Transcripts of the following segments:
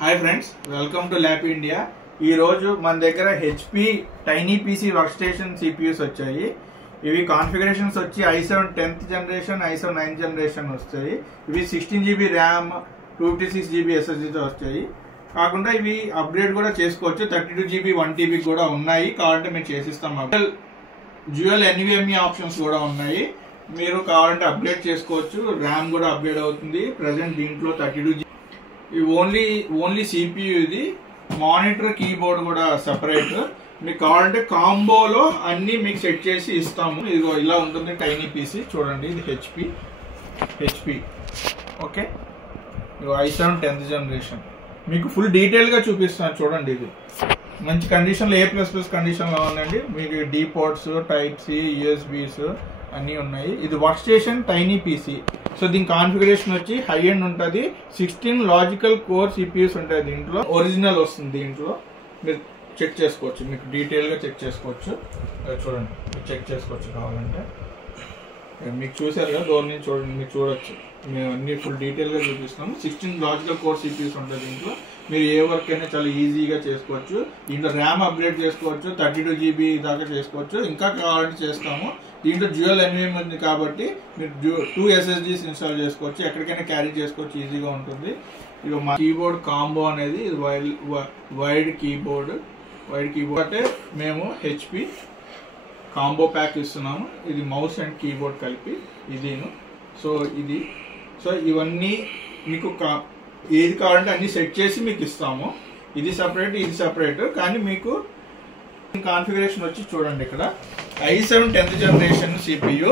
Hi friends, welcome to lap India. ఈ రోజు మన దగ్గర HP tiny PC work station CPUs వచ్చాయి. ఇవి కాన్ఫిగరేషన్స్ వచ్చి i7 10th generation, i7 9th generation వస్తాయి. ఇవి 16 GB ర్యామ్, 256 GB SSDతో వచ్చాయి. కాకుండా ఇవి అప్గ్రేడ్ కూడా చేసుకోవచ్చు. 32 GB 1 TB కూడా ఉన్నాయి. కావాలంటే మేము చేసిస్తాం. డ్యూయల్ NVMe ఆప్షన్స్ కూడా ఉన్నాయి. మీరు కావాలంటే అప్గ్రేడ్ చేసుకోవచ్చు. ర్యామ్ కూడా అప్గ్రేడ్ అవుతుంది. ప్రజెంట్ దీంట్లో 32 GB. ఇది ఓన్లీ CPU. ఇది మానిటర్, కీబోర్డ్ కూడా సెపరేట్. మీకు కావాలంటే కాంబోలో అన్ని మీకు సెట్ చేసి ఇస్తాము. ఇదిగో ఇలా ఉంటుంది టైనీ పీసీ. చూడండి, ఇది హెచ్పి ఓకే. ఇదిగో i7 10th జనరేషన్. మీకు ఫుల్ డీటెయిల్ గా చూపిస్తాను. చూడండి, ఇది మంచి కండిషన్ లో A++ కండిషన్ లో ఉందండి. మీకు D ports, type C, USBs అన్నీ ఉన్నాయి. ఇది work station tiny PC. So దీని కాన్ఫిగరేషన్ వచ్చి హై ఎండ్ ఉంటుంది. 16 లాజికల్ కోర్ సిపియూస్ ఉంటాయి దీంట్లో. ఒరిజినల్ వస్తుంది దీంట్లో. మీరు చెక్ చేసుకోవచ్చు, మీకు డీటెయిల్ గా చెక్ చేసుకోవచ్చు. చూడండి, చెక్ చేసుకోవచ్చు కావాలంటే. మీకు చూసారు కదా, డోర్ నుంచి చూడండి, మీకు చూడొచ్చు. మేము అన్ని ఫుల్ డీటెయిల్ గా చూపిస్తాము. 16 లాజికల్ కోర్ సిపియూస్ ఉంటాయి దీంట్లో. మీరు ఏ వర్క్ అయినా చాలా ఈజీగా చేసుకోవచ్చు. దీంట్లో ర్యామ్ అప్గ్రేడ్ చేసుకోవచ్చు, 32 GB దాకా చేసుకోవచ్చు. ఇంకా కావాలంటే చేస్తాము. దీంట్లో డ్యూయల్ NVMe ఉంది కాబట్టి మీరు 2 SSDs ఇన్స్టాల్ చేసుకోవచ్చు. ఎక్కడికైనా క్యారీ చేసుకోవచ్చు, ఈజీగా ఉంటుంది. ఇక మా కీబోర్డ్ కాంబో అనేది వైడ్ కీబోర్డ్ అంటే మేము హెచ్పి కాంబో ప్యాక్ ఇస్తున్నాము. ఇది మౌస్ అండ్ కీబోర్డ్ కలిపి ఇదిను. సో ఇవన్నీ మీకు ఏది కావాలంటే అన్ని సెట్ చేసి మీకు ఇస్తాము. ఇది సపరేట్, ఇది సపరేట్. కానీ మీకు కాన్ఫిగరేషన్ వచ్చి చూడండి, ఇక్కడ i7 10th generation CPU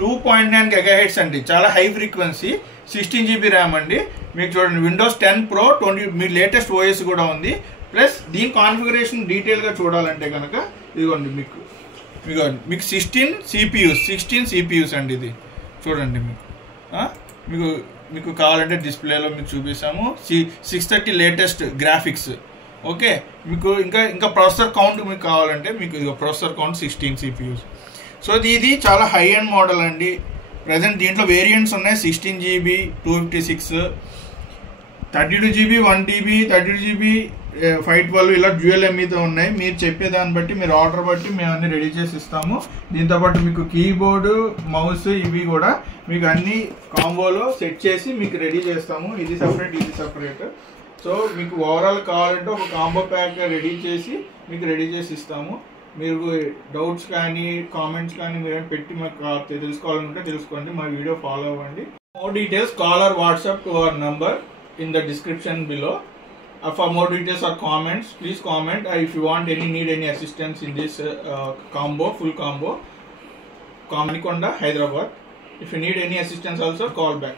2.9 GHz అండి. చాలా హై ఫ్రీక్వెన్సీ. 16 GB ర్యామ్ అండి. మీకు చూడండి, Windows 10 Pro 20 మీ లేటెస్ట్ OS కూడా ఉంది. ప్లస్ దీని కాన్ఫిగరేషన్ డీటెయిల్ గా చూడాలంటే కనుక ఇదిగోండి, మీకు 16 CPUs అండి. ఇది చూడండి, మీకు కావాలంటే డిస్ప్లేలో మీకు చూపిస్తాము. 630 లేటెస్ట్ గ్రాఫిక్స్. ఓకే, మీకు ఇంకా ప్రాసెసర్ కౌంట్ మీకు కావాలంటే మీకు ప్రాసెసర్ కౌంట్ 16 CPUs. సో ఇది చాలా హై ఎండ్ మోడల్ అండి. ప్రజెంట్ దీంట్లో వేరియంట్స్ ఉన్నాయి. 16 GB, 256, 32 GB 1 TB, 32 GB 512 ఇలా డ్యూయల్ MVతో ఉన్నాయి. మీరు చెప్పేదాన్ని బట్టి, మీరు ఆర్డర్ బట్టి మేము అన్ని రెడీ చేసి ఇస్తాము. దీంతోపాటు మీకు కీబోర్డు, మౌస్ ఇవి కూడా మీకు అన్ని కాంబోలో సెట్ చేసి మీకు రెడీ చేస్తాము. ఇది సపరేట్, ఇది సపరేట్. సో మీకు ఓవరాల్ కావాలంటే ఒక కాంబో ప్యాక్ రెడీ చేసి ఇస్తాము. మీరు డౌట్స్ కానీ కామెంట్స్ కానీ మీరు పెట్టి మాకు తెలుసుకోవాలంటే తెలుసుకోండి. మా వీడియో ఫాలో అవ్వండి. More details call or WhatsApp to our number in the description below. For more details or comments, please comment. If you need any assistance in this full combo, Manikonda, Hyderabad. If you need any assistance also, call back.